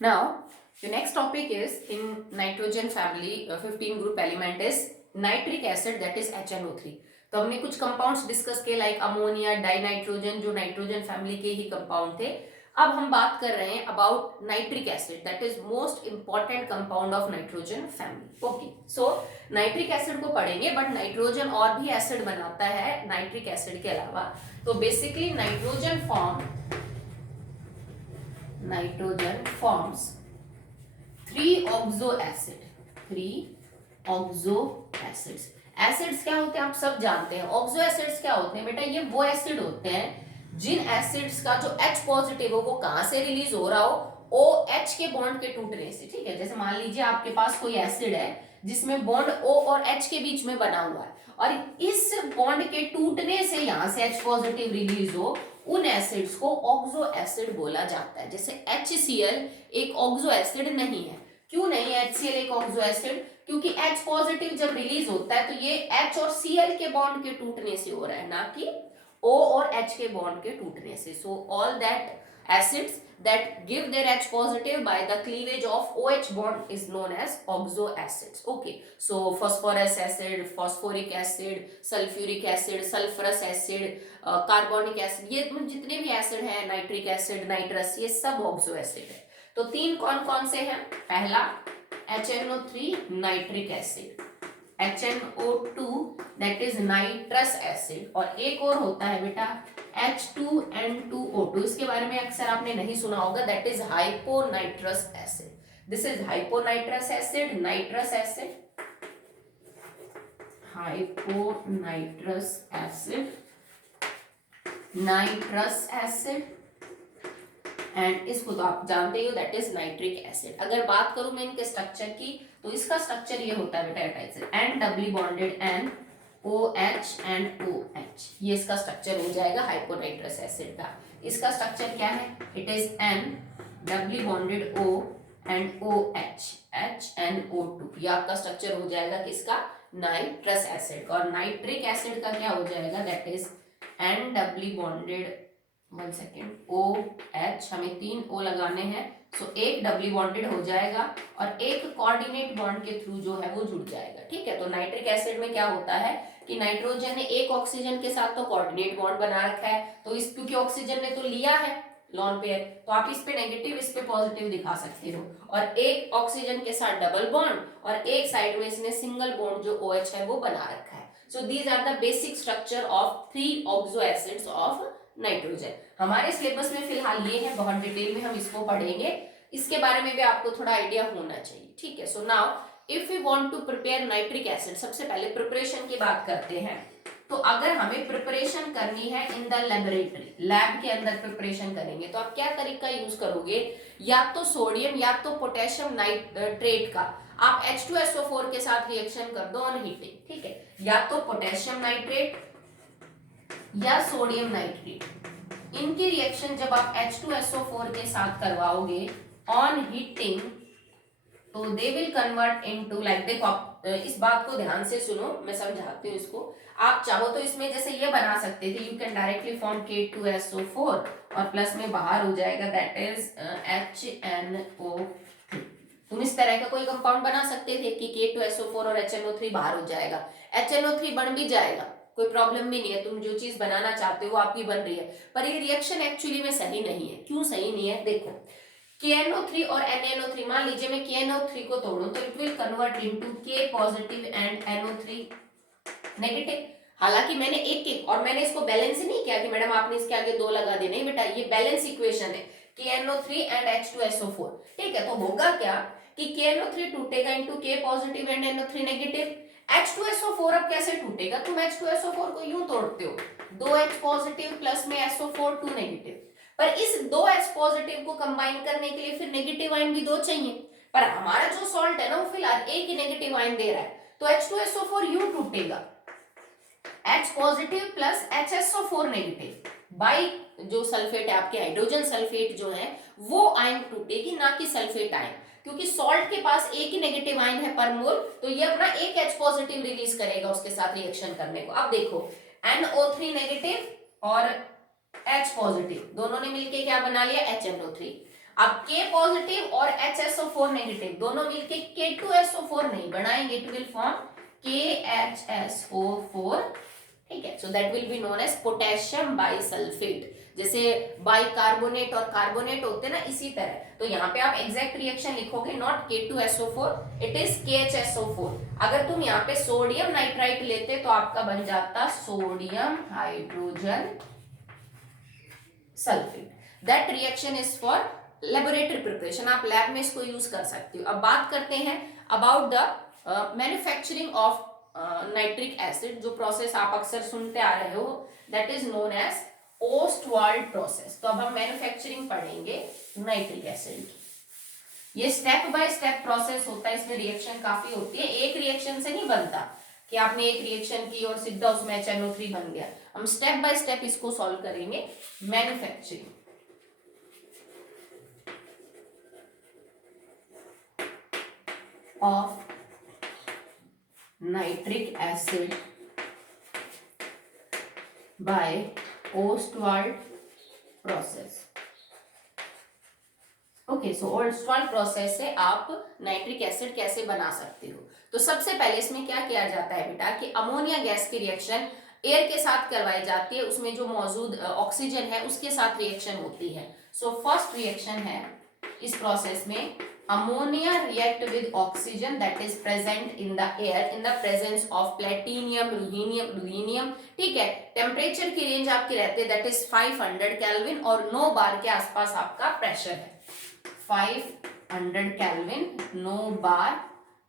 Now, the next topic is in nitrogen family, 15 group element is nitric acid, that is HNO3. तो हमने कुछ compounds discuss किए like ammonia, dinitrogen, जो nitrogen family के ही compound थे. अब हम बात कर रहे हैं about nitric acid, that is most important compound of nitrogen family. Okay, so nitric acid को पढ़ेंगे, बट नाइट्रोजन और भी एसिड बनाता है नाइट्रिक एसिड के अलावा. तो basically nitrogen forms three oxo acids. Acids क्या होते हैं आप सब जानते हैं. ऑक्सो एसिड्स क्या होते हैं बेटा? ये वो एसिड होते हैं जिन एसिड्स का जो H पॉजिटिव हो वो कहां से रिलीज हो रहा हो? OH के बॉन्ड के टूटने से. ठीक है, जैसे मान लीजिए आपके पास कोई एसिड है जिसमें बॉन्ड O और H के बीच में बना हुआ है, और इस बॉन्ड के टूटने से यहां से H पॉजिटिव रिलीज हो, उन एसिड्स को ऑक्सो एसिड बोला जाता है. जैसे HCl एक ऑक्सो एसिड नहीं है. क्यों नहीं है HCl एक ऑक्सो एसिड? क्योंकि H पॉजिटिव जब रिलीज होता है तो ये H और Cl के बॉन्ड के टूटने से हो रहा है, ना कि O और H के बॉन्ड के टूटने से. So all that acids that give their H positive by the cleavage of OH bond is known as oxo acids. Okay, so phosphorus acid, phosphoric acid, sulfuric acid, sulfurous acid, carbonic acid, ये जितने भी acid हैं, nitric acid, nitrous, ये सब oxo acid है. तो तीन कौन कौन से हैं? पहला HNO3 nitric acid, HNO2 that is nitrous acid, और एक और होता है बेटा H2N2O2. इसके बारे में अक्सर आपने नहीं सुना होगा, that is hyponitrous acid. This is hyponitrous acid, nitrous acid, hyponitrous acid, nitrous acid, and इसको तो आप जानते ही हो, दैट इज नाइट्रिक एसिड. अगर बात करूं मैं इनके स्ट्रक्चर की, तो इसका स्ट्रक्चर ये होता है बेटा टाइप से N doubly bonded N OH and OH. ये इसका स्ट्रक्चर हो जाएगा हाइपोनाइट्रस एसिड का. इसका स्ट्रक्चर क्या है? It is N doubly bonded O and OH HNO2. ये आपका स्ट्रक्चर हो जाएगा किसका? Nitrous acid. और नाइट्रिक एसिड का क्या हो जाएगा? That is N doubly bonded, one second, OH, हमें 3 O लगाने हैं, सो एक डबली बॉन्डेड हो जाएगा और एक कोऑर्डिनेट बॉन्ड के थ्रू जो है वो जुड़ जाएगा. ठीक है, तो नाइट्रिक एसिड में क्या होता है कि नाइट्रोजन ने एक ऑक्सीजन के साथ तो कोऑर्डिनेट बॉन्ड बना रखा है, तो इस क्योंकि ऑक्सीजन ने तो लिया है लॉन पेयर, तो आप इस पे नेगेटिव इस पे पॉजिटिव दिखा सकते हो, और एक ऑक्सीजन के साथ डबल बॉन्ड और एक साइड में इसने सिंगल बॉन्ड जो OH है वो बना रखा है. So these are the basic structure of 3 oxo acids of nitrogen. हमारे सिलेबस में फिलहाल ये है, बहुत डिटेल में हम इसको पढ़ेंगे, इसके बारे में भी आपको थोड़ा आइडिया होना चाहिए. ठीक है, so now if you want to prepare nitric acid, सबसे पहले प्रिपरेशन की बात करते हैं. तो अगर हमें प्रिपरेशन करनी है इन द लेबोरेटरी, लैब के अंदर प्रिपरेशन करेंगे, तो आप क्या तरीका यूज करोगे? या तो सोडियम या तो पोटेशियम नाइट्रेट का आप H2SO4 के साथ रिएक्शन कर दो ऑन हीटिंग. ठीक है, या तो पोटेशियम नाइट्रेट या सोडियम नाइट्रेट, इनकी रिएक्शन जब आप H2SO4 के साथ करवाओगे ऑन हीटिंग, तो they will convert into like, देखो आप इस बात को ध्यान से सुनो, मैं समझाती हूँ इसको. आप चाहो तो इसमें जैसे ये बना सकते थे, you can directly form K2SO4 और प्लस में बाहर हो जाएगा दैट इज HNO3. तुम इस तरह का कोई कंपाउंड बना सकते थे कि K2SO4 और HNO3 बाहर हो जाएगा, HNO3 बन भी जाएगा, कोई प्रॉब्लम भी नहीं है. तुम जो चीज बनाना चाहते हो आपकी बन रही है, पर ये रिएक्शन एक्चुअली में सही नहीं है. क्यों सही नहीं है? देखो, KNO3 और NaNO3, मान लीजिए मैं KNO3 को तोड़ूं तो it will convert into K positive and NO3 negative. हालांकि मैंने एक और मैंने इसको बैलेंस नहीं किया कि मैडम आपने इसके आगे 2 लगा दिए, नहीं बेटा, ये बैलेंस इक्वेशन है KNO3 एंड H2SO4. ठीक है, तो होगा क्या कि KNO3 टूटेगा into K positive and NO3 negative. H2SO4 अब कैसे टूटेगा? तुम H2SO4 को यूं तोड़ते हो, 2H पॉजिटिव प्लस में SO4 2 नेगेटिव, पर इस 2H पॉजिटिव को कंबाइन करने के लिए फिर नेगेटिव आयन भी 2 चाहिए, पर हमारा जो सॉल्ट है ना वो फिलहाल एक ही नेगेटिव आयन दे रहा है, तो H2SO4 यूं टूटेगा, H positive plus HSO4 negative by जो सल्फेट है आपके हाइड्रोजन सल्फेट जो है वो आयन टूटेगी, ना कि सल्फेट आयन, क्योंकि सॉल्ट के पास एक ही नेगेटिव आयन है पर मोल, तो ये अपना एक H पॉजिटिव रिलीज करेगा उसके साथ रिएक्शन करने को. अब देखो NO3 नेगेटिव और H पॉजिटिव दोनों ने मिलके क्या बना लिया? HNO3. अब K पॉजिटिव और HSO4 नेगेटिव दोनों मिलके K2SO4 नहीं बनाएंगे, इट विल फॉर्म KHSO4, ठीक है। So that will be known as potassium bisulphate. जैसे बाइकार्बोनेट और कार्बोनेट होते हैं ना, इसी तरह। तो यहाँ पे आप एग्जैक्ट रिएक्शन लिखोगे not K2SO4, it is KHSO4। अगर तुम यहाँ पे सोडियम नाइट्राइट लेते तो आपका बन जाता sodium hydrogen sulphate. That reaction is for laboratory preparation, आप लैब में इसको यूज कर सकते हो। अब बात करते हैं about the manufacturing of nitric acid, जो प्रोसेस आप अक्सर सुनते आ रहे हो, that is known as Ostwald process. तो अब हम मैन्युफैक्चरिंग पढ़ेंगे नाइट्रिक एसिड की। ये स्टेप बाय स्टेप प्रोसेस होता है, इसमें रिएक्शन काफी होती है, एक रिएक्शन से नहीं बनता कि आपने एक रिएक्शन की और सीधा उसमें HNO3 बन गया। हम स्टेप बाय स्टेप इसको सॉल्व करेंगे। Manufacturing of nitric acid by Ostwald process. Okay, so Ostwald process से आप नाइट्रिक एसिड कैसे बना सकते हो। तो सबसे पहले इसमें क्या किया जाता है बेटा कि अमोनिया गैस की रिएक्शन एयर के साथ करवाई जाती है, उसमें जो मौजूद ऑक्सीजन है उसके साथ रिएक्शन होती है। सो फर्स्ट रिएक्शन है इस प्रोसेस में ammonia react with oxygen that is present in the air in the presence of platinum, ruthenium, ठीक है। टेम्परेचर की रेंज आपकी रहती है दैट इज 500 केल्विन और 9 बार के आसपास आपका प्रेशर है, 500 kelvin, 9 bar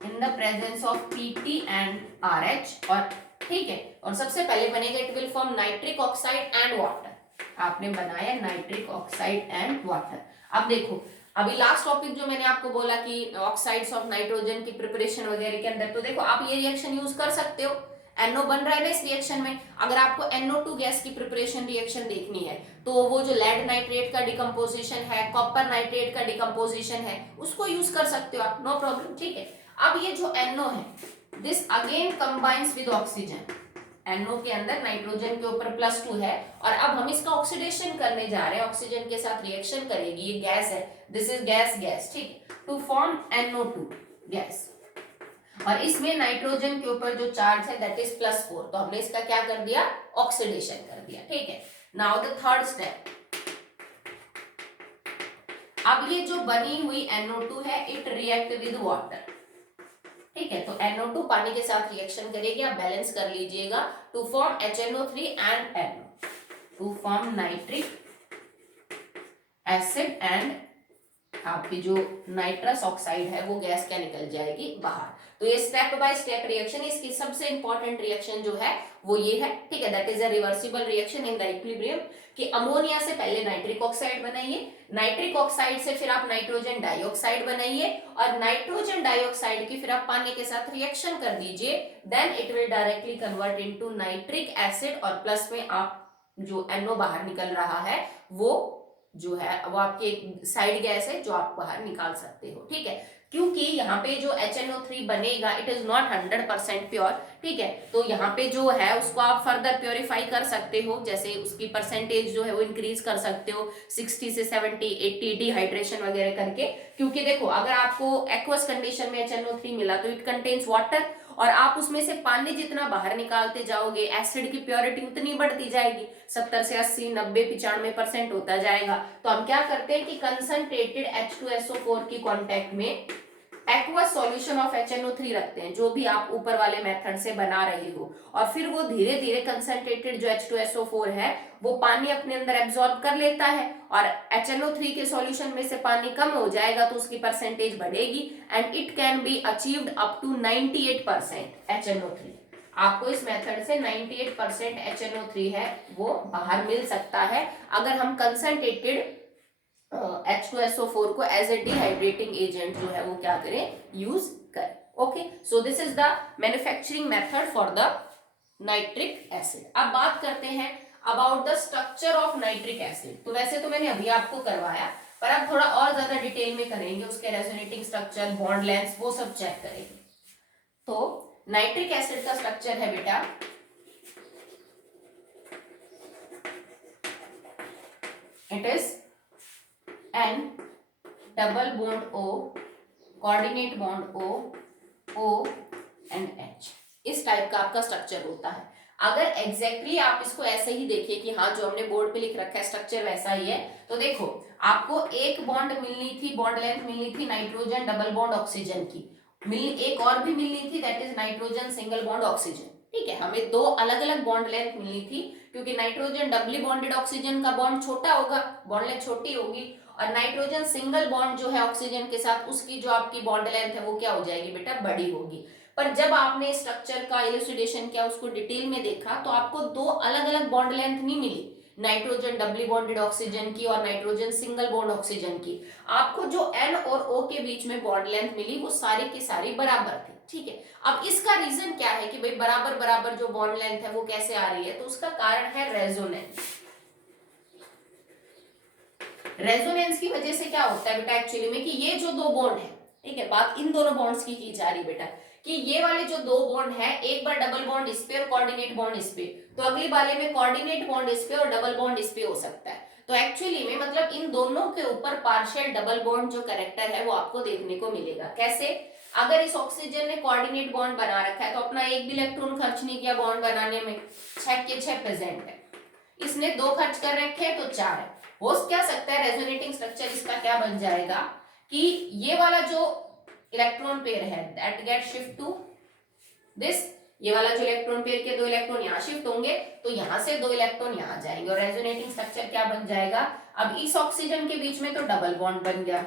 in the presence of Pt and RH, और ठीक है। और सबसे पहले बनेगा it will form nitric oxide and water. आपने बनाया नाइट्रिक ऑक्साइड एंड वाटर। अब देखो, अभी लास्ट टॉपिक जो मैंने आपको बोला कि ऑक्साइड्स ऑफ नाइट्रोजन की प्रिपरेशन वगैरह के अंदर, तो देखो आप ये रिएक्शन यूज कर सकते हो। NO बन रहा है ना इस रिएक्शन में। अगर आपको NO2 गैस की प्रिपरेशन रिएक्शन देखनी है तो वो जो लेड नाइट्रेट का डिकम्पोजिशन है, कॉपर नाइट्रेट का डिकम्पोजिशन है, उसको यूज कर सकते हो आप, नो प्रॉब्लम, ठीक है। अब ये जो NO है, this again combines with oxygen. NO के अंदर नाइट्रोजन के ऊपर +2 है और अब हम इसका ऑक्सीडेशन करने जा रहे हैं, ऑक्सीजन के साथ रिएक्शन करेगी, ये गैस है, दिस इज गैस, ठीक, टू फॉर्म NO2 गैस। और इसमें नाइट्रोजन के ऊपर जो चार्ज है दैट इज +4, तो हमने इसका क्या कर दिया, ऑक्सीडेशन कर दिया, ठीक है। नाउ द थर्ड स्टेप, अब ये जो बनी हुई NO2 है इट रिएक्ट विद वाटर, ठीक है। तो NO2 पानी के साथ रिएक्शन करेगी, आप बैलेंस कर लीजिएगा, to form HNO3 and NO, to form nitric acid and आपकी जो नाइट्रस ऑक्साइड है वो गैस क्या निकल जाएगी बाहर। तो ये स्टेप बाय स्टेप रिएक्शन, इसकी सबसे इंपॉर्टेंट रिएक्शन जो है वो ये है, ठीक है, that is a reversible reaction in the equilibrium, कि अमोनिया से पहले नाइट्रिक ऑक्साइड बनाइए, नाइट्रिक ऑक्साइड से फिर आप नाइट्रोजन डाइऑक्साइड बनाइए और नाइट्रोजन डाइऑक्साइड की फिर आप पानी के साथ रिएक्शन कर दीजिए, then it will directly convert into nitric acid और प्लस में आप जो NO बाहर निकल रहा है वो जो है वो आपकी एक साइड गैस है जो आप बाहर निकाल सकते हो, ठीक है। क्योंकि यहाँ पे जो HNO3 बनेगा इट इज नॉट 100% प्योर, ठीक है। तो यहाँ पे जो है उसको आप फर्दर प्योरीफाई कर सकते हो, जैसे उसकी परसेंटेज जो है वो इंक्रीज कर सकते हो 60 से 70 80 डिहाइड्रेशन वगैरह करके। क्योंकि देखो अगर आपको एक्वस कंडीशन में HNO3 मिला तो इट कंटेन्स वाटर, और आप उसमें से पानी जितना बाहर निकालते जाओगे एसिड की प्योरिटी उतनी बढ़ती जाएगी, 70 से 80 90 95% होता जाएगा। तो हम क्या करते हैं कि कंसंट्रेटेड H2SO4 की कांटेक्ट में एक्वस सॉल्यूशन ऑफ HNO3 रखते हैं, जो भी आप ऊपर वाले मेथड से बना रहे हो, और फिर वो धीरे धीरे कंसंट्रेटेड जो H2SO4 है वो पानी अपने अंदर एब्जॉर्ब कर लेता है, और HNO3 के सॉल्यूशन में से पानी कम हो जाएगा तो उसकी परसेंटेज बढ़ेगी and it can be achieved up to 98% HNO3। आपको इस मेथड से 98% HNO3 है वो बाहर मिल सकता है अगर हम कंसंट्रेटेड H2SO4 को एज ए डिहाइड्रेटिंग एजेंट जो है वो क्या करें, यूज करें। Okay, so this is the manufacturing method for the nitric acid. अब बात करते हैं about the structure of nitric acid. तो वैसे तो मैंने अभी आपको करवाया, पर अब थोड़ा और ज्यादा डिटेल में करेंगे, उसके रेजोनेटिंग स्ट्रक्चर, बॉन्ड लेंथ, वो सब चेक करेंगे। तो नाइट्रिक एसिड का स्ट्रक्चर है बेटा, it is N double bond O, coordinate bond O and H। इस टाइप का आपका स्ट्रक्चर होता है। अगर एग्जैक्टली आप इसको ऐसे ही देखिए कि हाँ जो हमने बोर्ड पे लिख रखा है स्ट्रक्चर वैसा ही है, तो देखो आपको एक बॉन्ड मिलनी थी, बॉन्ड लेंथ मिलनी थी नाइट्रोजन डबल बॉन्ड ऑक्सीजन की, एक और भी मिलनी थी, that is nitrogen single bond oxygen. ठीक है, हमें दो अलग अलग बॉन्ड लेंथ मिलनी थी, क्योंकि नाइट्रोजन डबली बॉन्डेड ऑक्सीजन का बॉन्ड छोटा होगा, बॉन्ड लेंथ छोटी होगी, और नाइट्रोजन सिंगल बॉन्ड जो है ऑक्सीजन के साथ, उसकी जो आपकी बॉन्ड लेंथ है वो क्या हो जाएगी बेटा, बड़ी होगी। पर जब आपने स्ट्रक्चर का इलुस्ट्रेशन किया, उसको डिटेल में देखा, तो आपको दो अलग अलग बॉन्ड लेंथ नहीं मिली, नाइट्रोजन डबली बॉन्डेड ऑक्सीजन की और नाइट्रोजन सिंगल बॉन्ड ऑक्सीजन की। आपको जो N और O के बीच में बॉन्ड लेंथ मिली वो सारी की सारी बराबर थी। ठीक है, अब इसका रीजन क्या है कि भाई बराबर बराबर जो बॉन्ड लेंथ है वो कैसे आ रही है, तो उसका कारण है रेजोनेंस। रेजोनेंस की वजह से क्या होता है बेटा एक्चुअली में, कि ये जो दो बॉन्ड है, ठीक है, बात इन दोनों बॉन्ड्स की जा रही बेटा, कि ये वाले जो दो बॉन्ड है, एक बार डबल बॉन्ड इस पे और कोऑर्डिनेट बॉन्ड इस पे, तो अगली वाले में कोऑर्डिनेट बॉन्ड इस पे और डबल बॉन्ड इस पे हो सकता है। तो एक्चुअली में मतलब इन दोनों के ऊपर पार्शियल डबल बॉन्ड जो कैरेक्टर है वो आपको देखने को मिलेगा। कैसे, अगर इस ऑक्सीजन ने कोऑर्डिनेट बॉन्ड बना रखा है तो अपना एक भी इलेक्ट्रॉन खर्च नहीं किया बॉन्ड बनाने में, 6 के 6 प्रेजेंट है, इसने 2 खर्च कर रखे हैं तो 4 है। हो क्या सकता है रेजोनेटिंग स्ट्रक्चर इसका क्या बन जाएगा कि ये वाला जो इलेक्ट्रॉन पेयर है that get shift to this, ये वाला जो इलेक्ट्रॉन पेयर के 2 इलेक्ट्रॉन यहाँ शिफ्ट होंगे, तो यहाँ से 2 इलेक्ट्रॉन यहाँ जाएंगे, और रेजोनेटिंग स्ट्रक्चर क्या बन जाएगा, अब इस ऑक्सीजन के बीच में तो डबल बॉन्ड बन गया,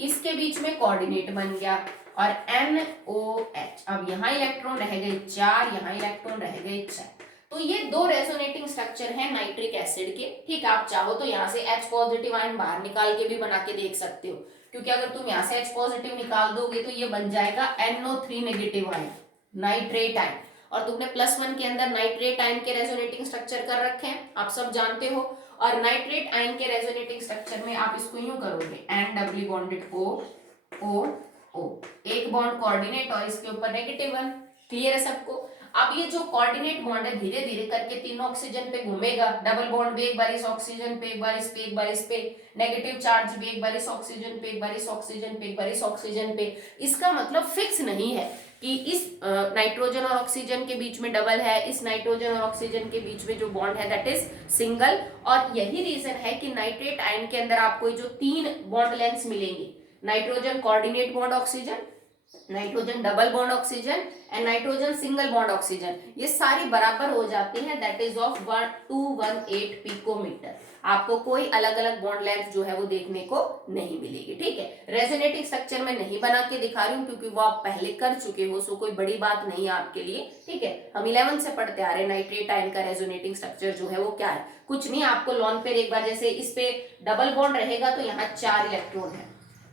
इसके बीच में कोऑर्डिनेट बन गया, और NOH, अब यहाँ इलेक्ट्रॉन रह गए 4, यहाँ इलेक्ट्रॉन रह गए 6। तो ये दो रेजोनेटिंग स्ट्रक्चर है नाइट्रिक एसिड के। ठीक, आप चाहो तो यहाँ से H पॉजिटिव आयन बाहर निकाल के भी बना के देख सकते हो, क्योंकि अगर तुम यहाँ से H पॉजिटिव निकाल दोगे तो ये बन जाएगा NO3 negative ion, nitrate ion, और तुमने +1 के अंदर नाइट्रेट आयन के रेजोनेटिंग स्ट्रक्चर कर रखे हैं, आप सब जानते हो। और नाइट्रेट आयन के रेजोनेटिंग स्ट्रक्चर में आप इसको यूं करोगे, N डबली बॉन्डेड O, एक बॉन्ड कोऑर्डिनेट और इसके ऊपर -1। क्लियर है सबको। अब ये जो कोऑर्डिनेट बॉन्ड है धीरे धीरे करके तीनों ऑक्सीजन पे घूमेगा, डबल बॉन्ड भी एक बार इस ऑक्सीजन पे, एक बार इस पे, एक बार इस पे, नेगेटिव चार्ज भी एक बार इस ऑक्सीजन पे, एक बार इस ऑक्सीजन पे, एक बार इस ऑक्सीजन पे। इसका मतलब फिक्स नहीं है कि इस नाइट्रोजन और ऑक्सीजन के बीच में डबल है, इस नाइट्रोजन और ऑक्सीजन के बीच में जो बॉन्ड है दैट इज सिंगल। और यही रीजन है कि नाइट्रेट आयन के अंदर आपको जो 3 बॉन्ड लेंथ्स मिलेंगी, nitrogen coordinate bond oxygen, nitrogen double bond oxygen and nitrogen single bond oxygen, ये सारी बराबर हो जाती हैं, दैट इज ऑफ 218 पिकोमीटर। आपको कोई अलग अलग बॉन्ड लेंथ जो है वो देखने को नहीं मिलेगी। ठीक है, रेजोनेटिंग स्ट्रक्चर में नहीं बना के दिखा रही हूँ क्योंकि वो आप पहले कर चुके हो, सो कोई बड़ी बात नहीं है आपके लिए। ठीक है, हम 11 से पढ़ते आ रहे हैं नाइट्रेट आयन का रेजोनेटिंग स्ट्रक्चर जो है वो क्या है, कुछ नहीं, आपको लॉन पेयर एक बार जैसे इस पे डबल बॉन्ड रहेगा तो यहाँ 4 इलेक्ट्रॉन है,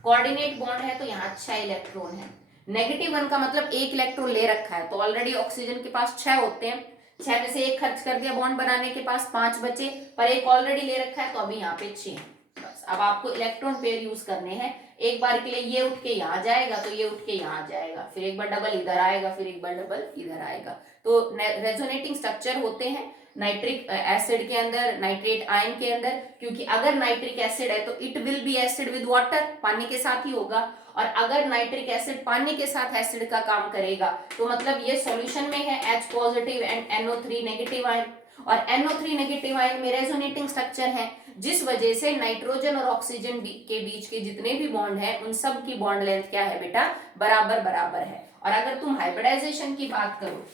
कोऑर्डिनेट बॉन्ड है तो यहाँ 6 इलेक्ट्रॉन है, -1 का मतलब 1 इलेक्ट्रॉन ले रखा है, तो ऑलरेडी ऑक्सीजन के पास 6 होते हैं, 6 में से 1 खर्च कर दिया बॉन्ड बनाने के पास, 5 बचे, पर 1 ऑलरेडी ले रखा है तो अभी यहाँ पे 6 है। बस अब आपको इलेक्ट्रॉन पेयर यूज करने हैं, एक बार के लिए ये उठ के यहाँ जाएगा तो ये उठ के यहाँ जाएगा, फिर एक बार डबल इधर आएगा, फिर एक बार डबल इधर आएगा। तो रेजोनेटिंग स्ट्रक्चर होते हैं नाइट्रिक एसिड के अंदर, नाइट्रेट आयन के अंदर, क्योंकि अगर नाइट्रिक एसिड है तो it will be acid with water, पानी के साथ ही होगा, और अगर नाइट्रिक एसिड पानी के साथ एसिड का काम करेगा तो मतलब ये सॉल्यूशन में है H positive and NO3 negative ion, और NO3 नेगेटिव आयन में रेजोनेटिंग स्ट्रक्चर है, जिस वजह से नाइट्रोजन और ऑक्सीजन के बीच के जितने भी बॉन्ड हैं उन सब की बॉन्ड लेंथ क्या है बेटा, बराबर बराबर है। और अगर तुम हाइब्रिडाइजेशन की बात करो,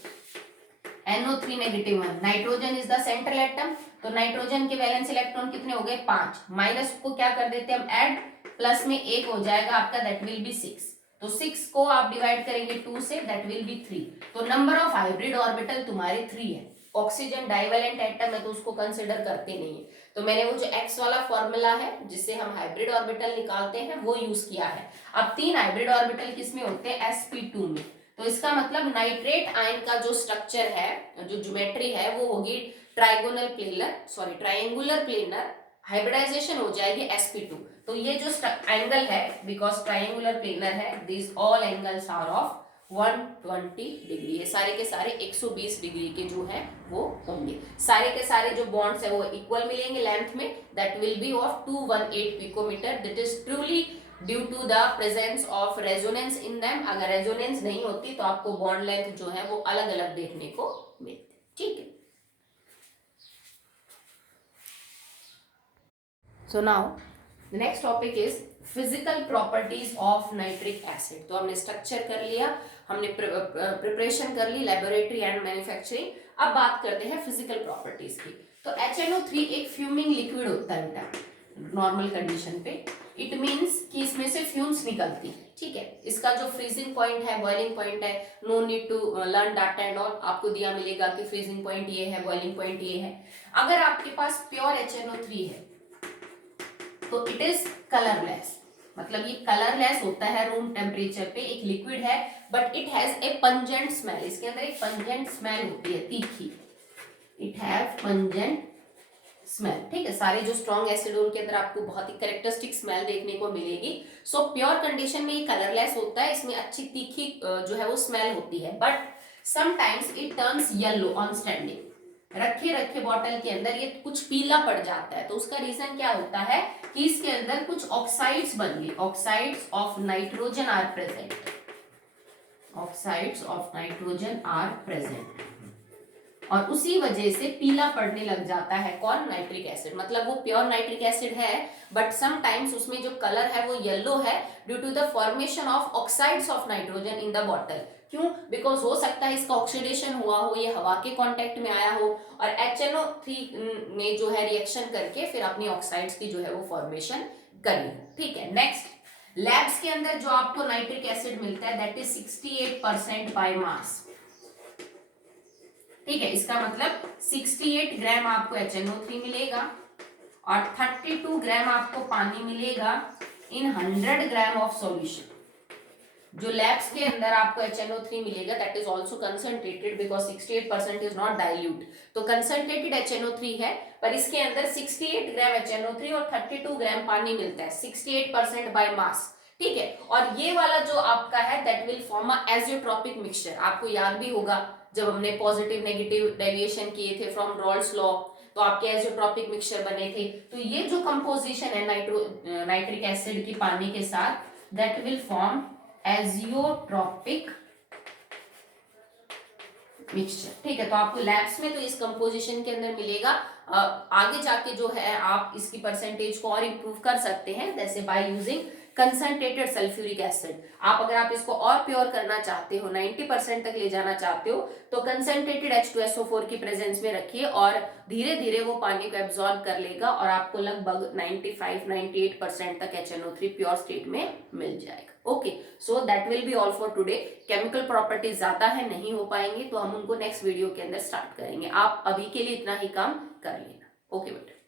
NO3 negative ion, nitrogen is the central atom, तो नाइट्रोजन के वैलेंस इलेक्ट्रॉन कितने हो गए, 5, माइनस को क्या कर देते हैं हम ऐड, प्लस में 1 हो जाएगा आपका, दैट विल बी 6, तो 6 को आप डिवाइड करेंगे 2 से, दैट विल बी 3, तो नंबर ऑफ हाइब्रिड ऑर्बिटल तुम्हारे 3 है। ऑक्सीजन डाइवेलेंट एटम है तो उसको कंसिडर करते नहीं है, तो मैंने वो जो एक्स वाला फॉर्मूला है जिससे हम हाइब्रिड ऑर्बिटल निकालते हैं वो यूज किया है। अब 3 हाइब्रिड ऑर्बिटल किसमें होते हैं, sp2 में, तो इसका मतलब नाइट्रेट आयन का जो स्ट्रक्चर है, जो ज्योमेट्री है वो होगी ट्रायंगुलर प्लेनर, हाइब्रिडाइजेशन हो जाएगी sp2। तो ये जो एंगल है, बिकॉज ट्रायंगुलर प्लेनर है, this all angles are of 120 degree. ये सारे के सारे 120 डिग्री के जो है वो होंगे। सारे के सारे जो बॉन्ड्स है वो इक्वल मिलेंगे लेंथ में, that will be of 218 picometre. That is truly due to the presence of resonance in them. अगर रेजोनेंस नहीं होती तो आपको बॉन्ड लेंथ जो है वो अलग अलग देखने को मिलती। ठीक है, so now the next topic is physical properties of nitric acid. तो हमने स्ट्रक्चर कर लिया, हमने प्रिपरेशन कर ली, लेबोरेटरी एंड मैन्युफैक्चरिंग। अब बात करते हैं फिजिकल प्रॉपर्टीज की। तो HNO3 एक फ्यूमिंग लिक्विड होता है बेटा नॉर्मल कंडीशन पे। इट मींस कि इसमें से फ्यूम्स निकलती है। ठीक है, इसका जो फ्रीजिंग पॉइंट है, बॉइलिंग पॉइंट है, no need to learn data and all, आपको दिया मिलेगा कि फ्रीजिंग पॉइंट ये है, बॉइलिंग पॉइंट ये है। अगर आपके पास प्योर HNO3 है तो इट इज कलरलेस, मतलब ये कलरलेस होता है रूम टेम्परेचर पे, एक लिक्विड है, but it has a pungent smell. इसके अंदर एक पंजेंट स्मेल होती है, तीखी। It have pungent smell. ठीक है, सारे जो स्ट्रॉन्ग एसिड उनके अंदर आपको बहुत ही कैरेक्टरिस्टिक स्मेल देखने को मिलेगी। सो प्योर कंडीशन में ये कलरलेस होता है, इसमें अच्छी तीखी जो है वो स्मेल होती है, but sometimes it turns yellow on standing. रखे रखे बॉटल के अंदर ये कुछ पीला पड़ जाता है, तो उसका रीजन क्या होता है कि इसके अंदर कुछ ऑक्साइड्स बन गए, oxides of nitrogen are present, oxides of nitrogen are present, और उसी वजह से पीला पड़ने लग जाता है कौन, नाइट्रिक एसिड। मतलब वो प्योर नाइट्रिक एसिड है बट समटाइम्स उसमें जो कलर है वो येलो है due to the formation of oxides of nitrogen in the bottle. क्यों? बिकॉज हो सकता है इसका ऑक्सीडेशन हुआ हो, ये हवा के कांटेक्ट में आया हो और HNO3 ने जो है रिएक्शन करके फिर अपनी ऑक्साइड्स की जो है वो फॉर्मेशन करी। ठीक है, नेक्स्ट लैब्स के अंदर जो आपको नाइट्रिक एसिड मिलता है दैट इज 68% बाय मास। ठीक है, इसका मतलब 68 ग्राम आपको HNO3 मिलेगा और 32 ग्राम आपको पानी मिलेगा इन 100 ग्राम ऑफ सॉल्यूशन। जो लैब्स के अंदर आपको HNO3 मिलेगा that is also concentrated because 68% is not dilute. तो कंसंट्रेटेड HNO3 है पर इसके अंदर 68 ग्राम HNO3 और 32 ग्राम पानी मिलता है, 68% बाय मास। ठीक है, और ये वाला जो आपका है that will form a azeotropic mixture. आपको याद भी होगा जब हमने पॉजिटिव नेगेटिव डेविएशन किए थे फ्रॉम रॉल्स लॉ, तो आपके एजियोट्रॉपिक मिक्सचर बने थे। तो ये जो कंपोजिशन है नाइट्रिक एसिड की पानी के साथ that will form azeotropic mixture. ठीक है, तो आपको लैब्स में तो इस कंपोजिशन के अंदर मिलेगा। आगे जाके जो है आप इसकी परसेंटेज को और इंप्रूव कर सकते हैं, जैसे by using concentrated sulphuric acid. आप अगर आप इसको और प्योर करना चाहते हो, 90% तक ले जाना चाहते हो, तो कंसंट्रेटेड H2SO4 की प्रेजेंस में रखिए और धीरे धीरे वो पानी को एब्जॉर्ब कर लेगा और आपको लगभग 95-98% तक HNO3 प्योर स्टेट में मिल जाएगा। Okay, so that will be all for today. Chemical properties ज्यादा है, नहीं हो पाएंगे तो हम उनको नेक्स्ट वीडियो के अंदर स्टार्ट करेंगे। आप अभी के लिए इतना ही काम कर लेना। ओके बेटा।